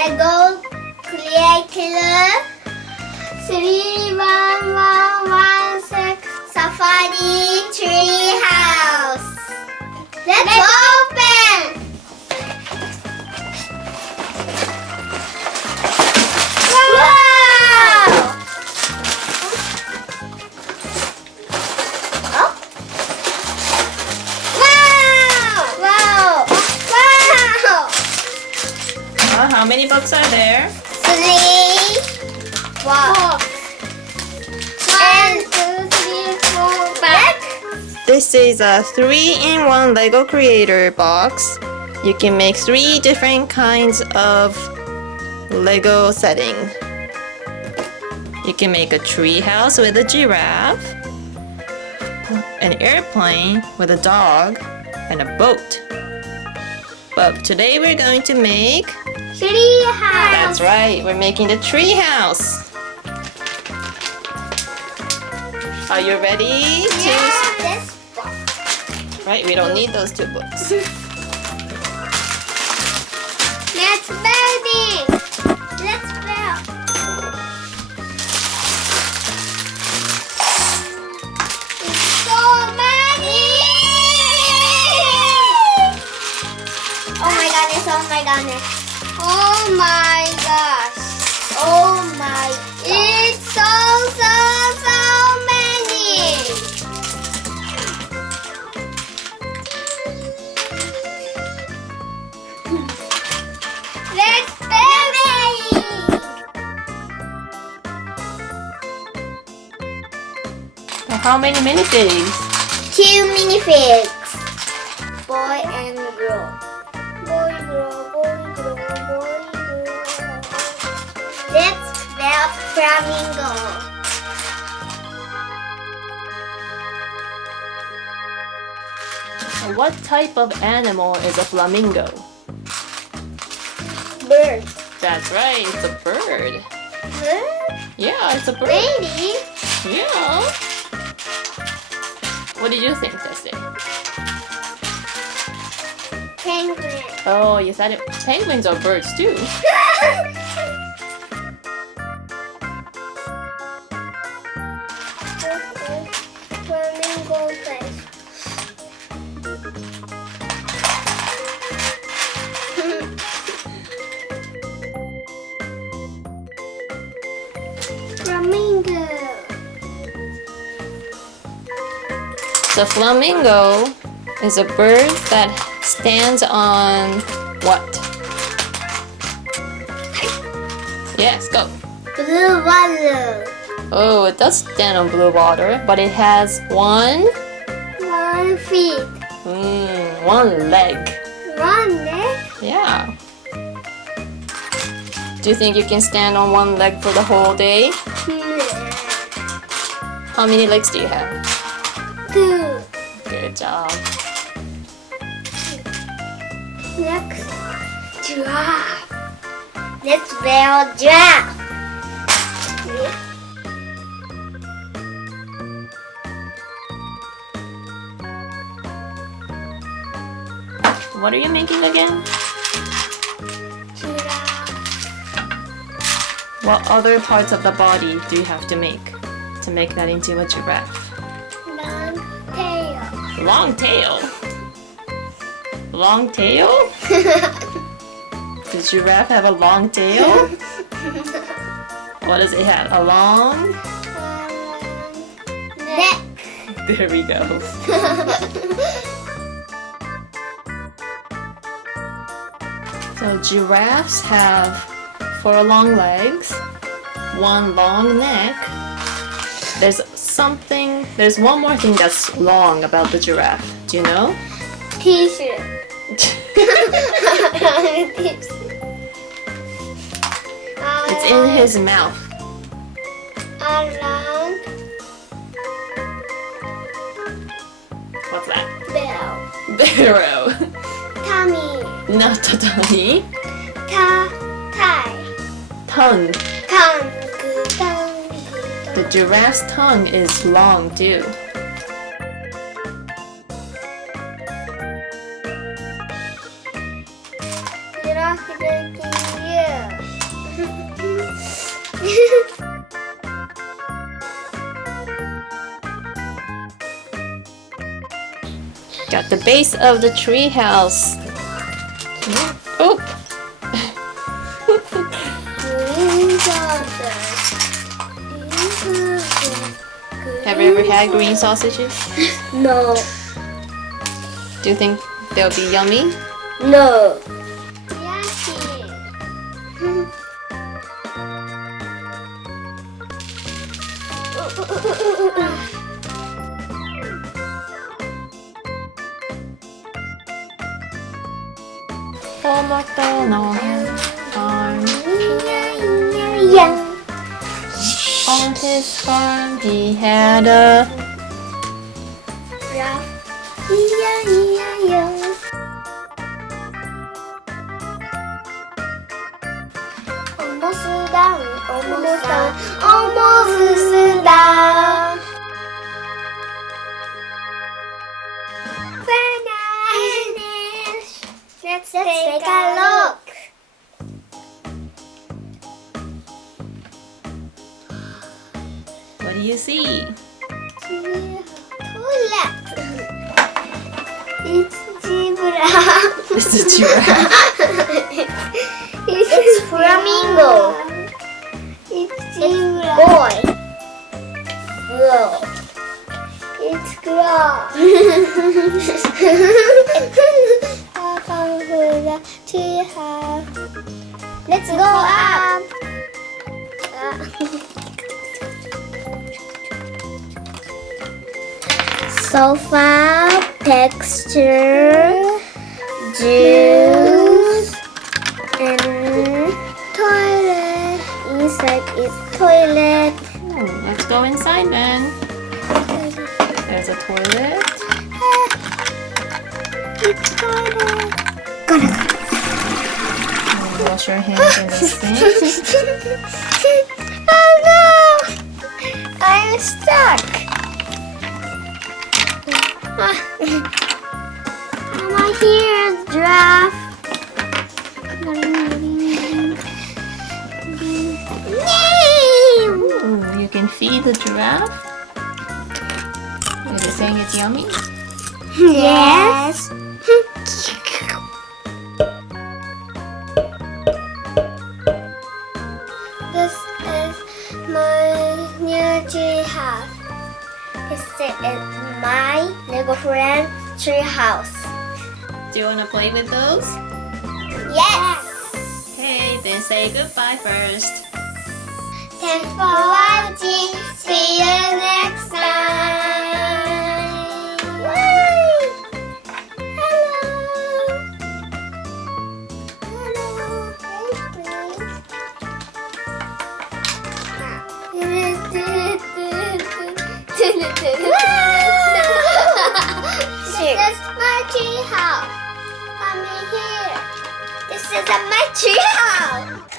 Lego Creator 31116 Safari Tree House. Let's open! Wow! Oh. Wow! Wow! How many books are there? 3. Wow. 1, 2, 3, 4, 5. This is a 3-in-1 Lego Creator box. You can make 3 different kinds of Lego setting. You can make a tree house with a giraffe, an airplane with a dog, and a boat. But today we're going to make... Tree house. That's right, we're making the tree house. Are you ready to... Yeah, this box. Right, we don't need those 2 books. Let's building. Let's build. It's so many. Oh my goodness, oh my goodness. Oh my gosh. Oh my. It's so many. Let's build it. How many minifigs? 2 minifigs. Boy and girl. Boy, girl, boy, girl, boy, girl. Let's build flamingo. What type of animal is a flamingo? Bird. That's right, it's a bird. Bird? Yeah, it's a bird. Lady. Yeah. What did you think, Tessie? Penguin. Oh, you said it. Penguins are birds too. Flamingo face. Flamingo. The flamingo is a bird that stands on what? Yes, go. Blue water. Oh, it does stand on blue water, but it has 1 feet. 1 leg. 1 leg. Yeah. Do you think you can stand on 1 leg for the whole day? How many legs do you have? 2. Good job. Next, giraffe. Let's build giraffe. What are you making again? Giraffe. What other parts of the body do you have to make that into a giraffe? Long tail. Long tail? Long tail? Does giraffe have a long tail? What does it have? A long? Neck. There we go. So giraffes have 4 long legs, 1 long neck. There's one more thing that's long about the giraffe. Do you know? T-shirt. It's in his mouth. Around What's that? bell. Barrow. Tummy. Not a tummy. Tie. Tongue. Tongue. The giraffe's tongue is long too. Got the base of the tree house. Oh. Have you ever had green sausages? No. Do you think they'll be yummy? No. Paul McDonald farm. On his farm he had a Almost done. Almost done. Finish. Let's take a look. What do you see? Toilet. It's zebra. It's a giraffe. It's flamingo. It's zebra. Boy. Girl. It's girl. Welcome to the tree house. Let's go up. Sofa, texture, juice, and toilet. Inside is toilet. Let's go inside then. There's a toilet. It's toilet. Wash your hands in the sink. Oh no! I'm stuck. Am I here, giraffe? Ooh, you can feed the giraffe. Is it saying it's yummy? Yes. This is my new tree house. This is my Lego friend tree house. Do you want to play with those? Yes. Okay, then say goodbye first. Thanks for watching. See you next time. This is my tree house. Come in here. This is my tree house.